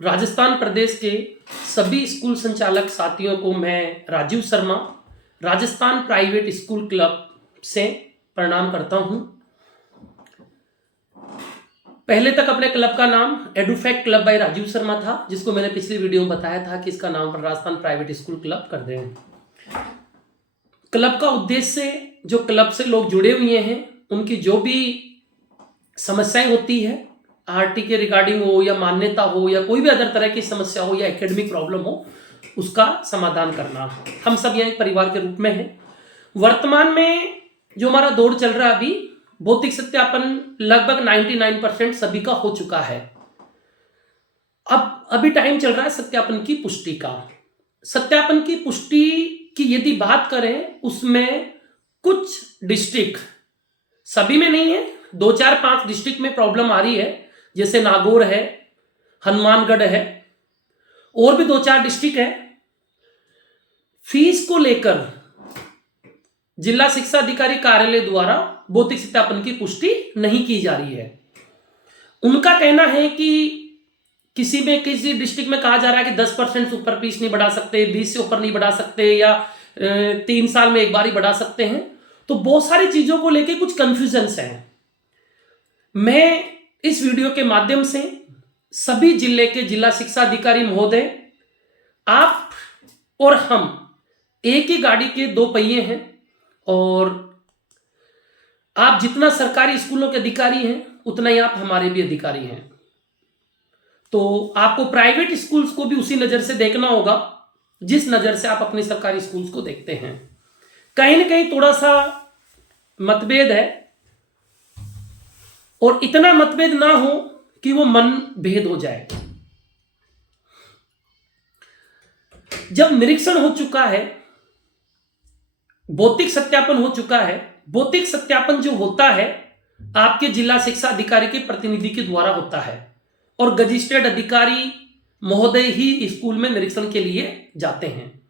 राजस्थान प्रदेश के सभी स्कूल संचालक साथियों को मैं Rajiv Sharma Rajasthan private school club से प्रणाम करता हूं। पहले तक अपने क्लब का नाम एडुफैक्ट क्लब बाय राजीव शर्मा था, जिसको मैंने पिछली वीडियो में बताया था कि इसका नाम पर राजस्थान प्राइवेट स्कूल क्लब कर दें। क्लब का उद्देश्य जो क्लब से लोग जुड़े हुए हैं उनकी जो भी समस्याएं होती है, आरटी के रिगार्डिंग हो या मान्यता हो या कोई भी अदर तरह की समस्या हो या एकेडमिक प्रॉब्लम हो, उसका समाधान करना। हम सब यहाँ एक परिवार के रूप में हैं। वर्तमान में जो हमारा दौर चल रहा है, अभी भौतिक सत्यापन लगभग 99% सभी का हो चुका है। अब अभी टाइम चल रहा है सत्यापन की पुष्टि का। सत्यापन की पुष्टि की यदि बात करें, उसमें कुछ डिस्ट्रिक्ट, सभी में नहीं है, 2 4 5 डिस्ट्रिक्ट में प्रॉब्लम आ रही है, जैसे नागौर है, हनुमानगढ़ है, और भी 2 4 डिस्ट्रिक्ट है। फीस को लेकर जिला शिक्षा अधिकारी कार्यालय द्वारा भौतिक सत्यापन की पुष्टि नहीं की जा रही है। उनका कहना है कि किसी डिस्ट्रिक्ट में कहा जा रहा है कि 10% से ऊपर फीस नहीं बढ़ा सकते, 20 से ऊपर नहीं बढ़ा सकते, या 3 साल में एक बार ही बढ़ा सकते हैं। तो बहुत सारी चीजों को लेके कुछ कंफ्यूजन्स हैं। मैं इस वीडियो के माध्यम से सभी जिले के जिला शिक्षा अधिकारी महोदय, आप और हम एक ही गाड़ी के 2 पहिए हैं, और आप जितना सरकारी स्कूलों के अधिकारी हैं उतना ही आप हमारे भी अधिकारी हैं। तो आपको प्राइवेट स्कूल्स को भी उसी नजर से देखना होगा जिस नजर से आप अपने सरकारी स्कूल्स को देखते हैं। कहीं ना कहीं थोड़ा सा मतभेद है, और इतना मतभेद ना हो कि वो मन भेद हो जाए। जब निरीक्षण हो चुका है, भौतिक सत्यापन हो चुका है, भौतिक सत्यापन जो होता है आपके जिला शिक्षा अधिकारी के प्रतिनिधि के द्वारा होता है, और रजिस्टर्ड अधिकारी महोदय ही स्कूल में निरीक्षण के लिए जाते हैं।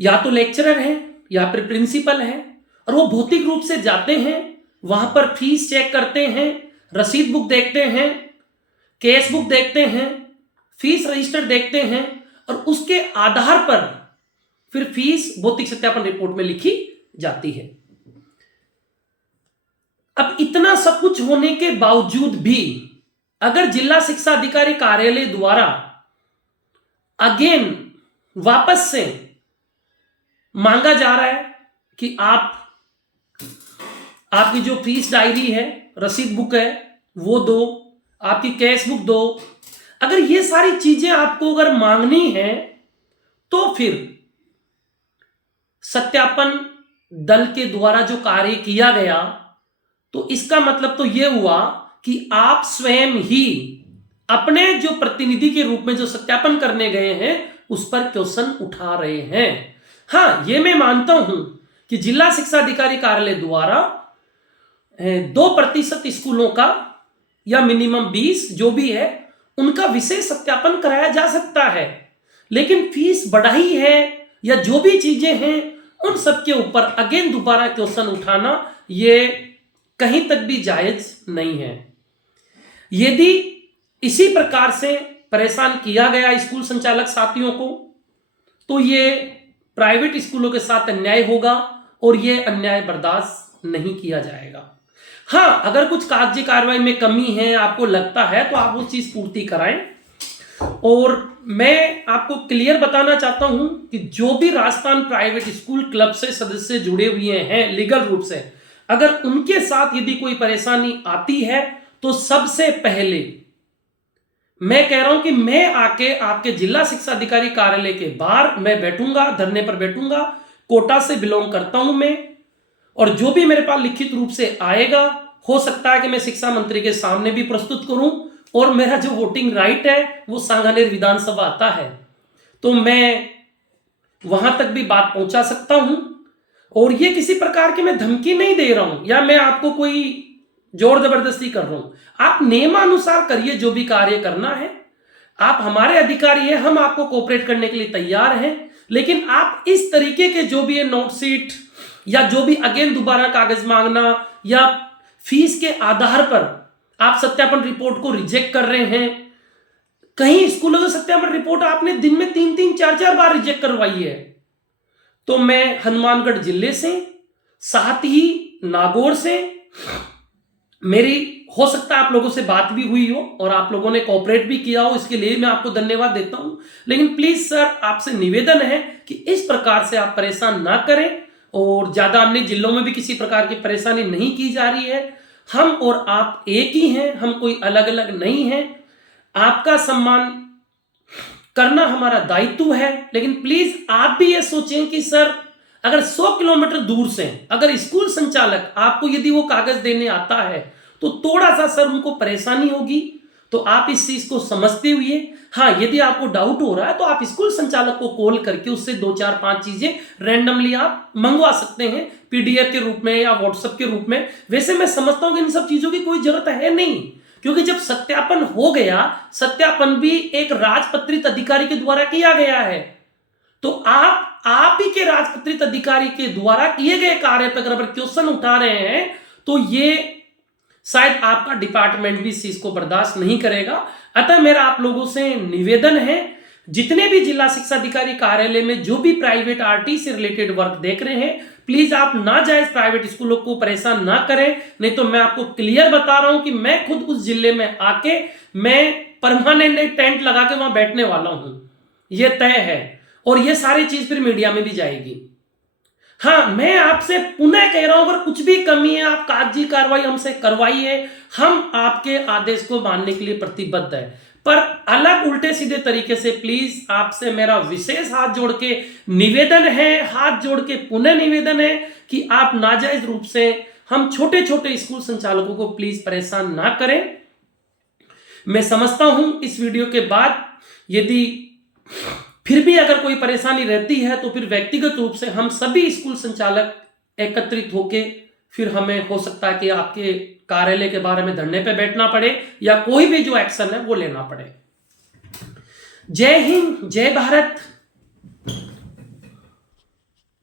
या तो लेक्चरर हैं या फिर प्रिंसिपल हैं, और वो भौतिक रूप से जाते हैं, वहां पर फीस चेक करते हैं, रसीद बुक देखते हैं, केस बुक देखते हैं, फीस रजिस्टर देखते हैं, और उसके आधार पर फिर फीस भौतिक सत्यापन रिपोर्ट में लिखी जाती है। अब इतना सब कुछ होने के बावजूद भी अगर जिला शिक्षा अधिकारी कार्यालय द्वारा अगेन वापस से मांगा जा रहा है कि आपकी जो फीस डायरी है, रसीद बुक है, वो दो, आपकी कैश बुक दो, अगर ये सारी चीजें आपको अगर मांगनी है, तो फिर सत्यापन दल के द्वारा जो कार्य किया गया, तो इसका मतलब तो यह हुआ कि आप स्वयं ही अपने जो प्रतिनिधि के रूप में जो सत्यापन करने गए हैं उस पर क्वेश्चन उठा रहे हैं। हां, यह मैं मानता हूं कि जिला शिक्षा अधिकारी कार्यालय द्वारा 2% स्कूलों का या मिनिमम 20 जो भी है उनका विशेष सत्यापन कराया जा सकता है, लेकिन फीस बढ़ाई है या जो भी चीजें हैं उन सब के ऊपर अगेन दोबारा क्वेश्चन उठाना ये कहीं तक भी जायज नहीं है। यदि इसी प्रकार से परेशान किया गया स्कूल संचालक साथियों को, तो ये प्राइवेट स्कूलों के साथ अन्याय होगा, और ये अन्याय बर्दाश्त नहीं किया जाएगा। हां, अगर कुछ कागजी कार्रवाई में कमी है, आपको लगता है, तो आप वो चीज पूर्ति कराएं। और मैं आपको क्लियर बताना चाहता हूं कि जो भी राजस्थान प्राइवेट स्कूल क्लब से सदस्य जुड़े हुए हैं लीगल रूप से, अगर उनके साथ यदि कोई परेशानी आती है, तो सबसे पहले मैं कह रहा हूं कि मैं आके आपके जिला शिक्षा अधिकारी कार्यालय के बाहर मैं बैठूंगा, धरने पर बैठूंगा। कोटा से बिलोंग करता हूं मैं, और जो भी मेरे पास लिखित रूप से आएगा, हो सकता है कि मैं शिक्षा मंत्री के सामने भी प्रस्तुत करूं, और मेरा जो वोटिंग राइट है वो सांगानेर विधानसभा आता है, तो मैं वहां तक भी बात पहुंचा सकता हूं। और ये किसी प्रकार की मैं धमकी नहीं दे रहा हूं या मैं आपको कोई जोर जबरदस्ती कर रहा हूं। आप नियमानुसार करिए जो भी कार्य करना है, आप हमारे अधिकारी हैं, हम आपको कोऑपरेट करने के लिए तैयार हैं। लेकिन आप इस तरीके के जो भी है नोटशीट या जो भी अगेन दोबारा कागज मांगना या फीस के आधार पर आप सत्यापन रिपोर्ट को रिजेक्ट कर रहे हैं, कहीं स्कूलों का सत्यापन रिपोर्ट आपने दिन में 3-3, 4-4 बार रिजेक्ट करवाई है। तो मैं हनुमानगढ़ जिले से, साथ ही नागौर से, मेरी हो सकता है आप लोगों से बात भी हुई हो और आप लोगों ने कोऑपरेट भी किया हो, इसके लिए मैं आपको धन्यवाद देता हूं। लेकिन प्लीज सर, आपसे निवेदन है कि इस प्रकार से आप परेशान ना करें, और ज्यादा अन्य जिलों में भी किसी प्रकार की परेशानी नहीं की जा रही है। हम और आप एक ही हैं, हम कोई अलग अलग नहीं हैं। आपका सम्मान करना हमारा दायित्व है, लेकिन प्लीज आप भी ये सोचें कि सर, अगर 100 किलोमीटर दूर से अगर स्कूल संचालक आपको यदि वो कागज देने आता है तो थोड़ा सा सर उनको परेशानी होगी। तो आप इस चीज को समझते हुए, हाँ, यदि आपको डाउट हो रहा है तो आप स्कूल संचालक को कॉल करके उससे 2-4-5 चीजें रैंडमली आप मंगवा सकते हैं, पीडीएफ के रूप में या व्हाट्सएप के रूप में। वैसे मैं समझता हूं कि इन सब चीजों की कोई जरूरत है नहीं, क्योंकि जब सत्यापन हो गया, सत्यापन भी एक राजपत्रित अधिकारी के द्वारा किया गया है। तो आप ही के राजपत्रित अधिकारी के द्वारा किए गए कार्य पर अगर क्वेश्चन उठा रहे हैं तो ये शायद आपका डिपार्टमेंट भी इस चीज को बर्दाश्त नहीं करेगा। अतः मेरा आप लोगों से निवेदन है, जितने भी जिला शिक्षा अधिकारी कार्यालय में जो भी प्राइवेट आरटी से रिलेटेड वर्क देख रहे हैं, प्लीज आप नाजायज प्राइवेट स्कूलों को परेशान ना करें। नहीं तो मैं आपको क्लियर बता रहा हूं कि मैं खुद उस जिले में आके मैं परमानेंट टेंट लगा के वहां बैठने वाला हूं, यह तय है। और ये सारी चीज फिर मीडिया में भी जाएगी। हाँ, मैं आपसे पुनः कह रहा हूं, अगर कुछ भी कमी है आप कागजी कार्रवाई हमसे करवाइए, हम आपके आदेश को मानने के लिए प्रतिबद्ध है। पर अलग उल्टे सीधे तरीके से प्लीज आपसे मेरा विशेष हाथ जोड़ के निवेदन है, हाथ जोड़ के पुनः निवेदन है कि आप नाजायज रूप से हम छोटे छोटे स्कूल संचालकों को प्लीज परेशान ना करें। मैं समझता हूं इस वीडियो के बाद यदि फिर भी अगर कोई परेशानी रहती है तो फिर व्यक्तिगत रूप से हम सभी स्कूल संचालक एकत्रित होके फिर हमें हो सकता है कि आपके कार्यालय के बारे में धरने पे बैठना पड़े या कोई भी जो एक्शन है वो लेना पड़े। जय हिंद, जय भारत।